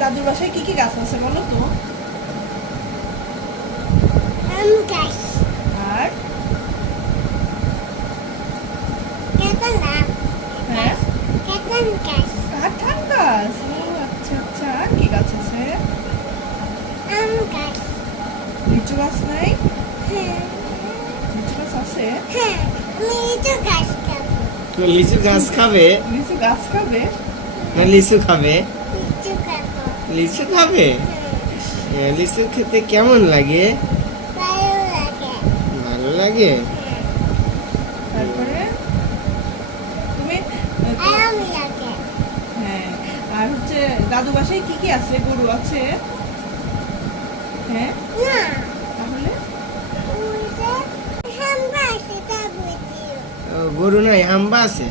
দাদুর বাসায় কি কি গাছ আছে বলো তো? আম গাছ আর কাঁঠাল হ্যাঁ কাঁঠাল গাছ কাঁঠাল গাছ। ও আচ্ছা আচ্ছা, আর কি গাছ আছে? আম গাছ লিচু গাছ নাই? হ্যাঁ লিচু গাছ আছে? হ্যাঁ আমি লিচু গাছ খাবো তো লিচু গাছ খাবে লিচু গাছ খাবে? না লিচু খাবে? লিচু খাবো লিচু খাবে? হ্যাঁ লিচু খেতে কেমন লাগে? ভালো লাগে ভালো লাগে। তারপরে তুমি আরাম লাগে হ্যাঁ, আর হচ্ছে দাদু বাসায় কি কি আছে? গরু আছে? হ্যাঁ, না তাহলে ওই যে হাম্বা আছে তা বুঝিও গরু নাই, হাম্বা আছে।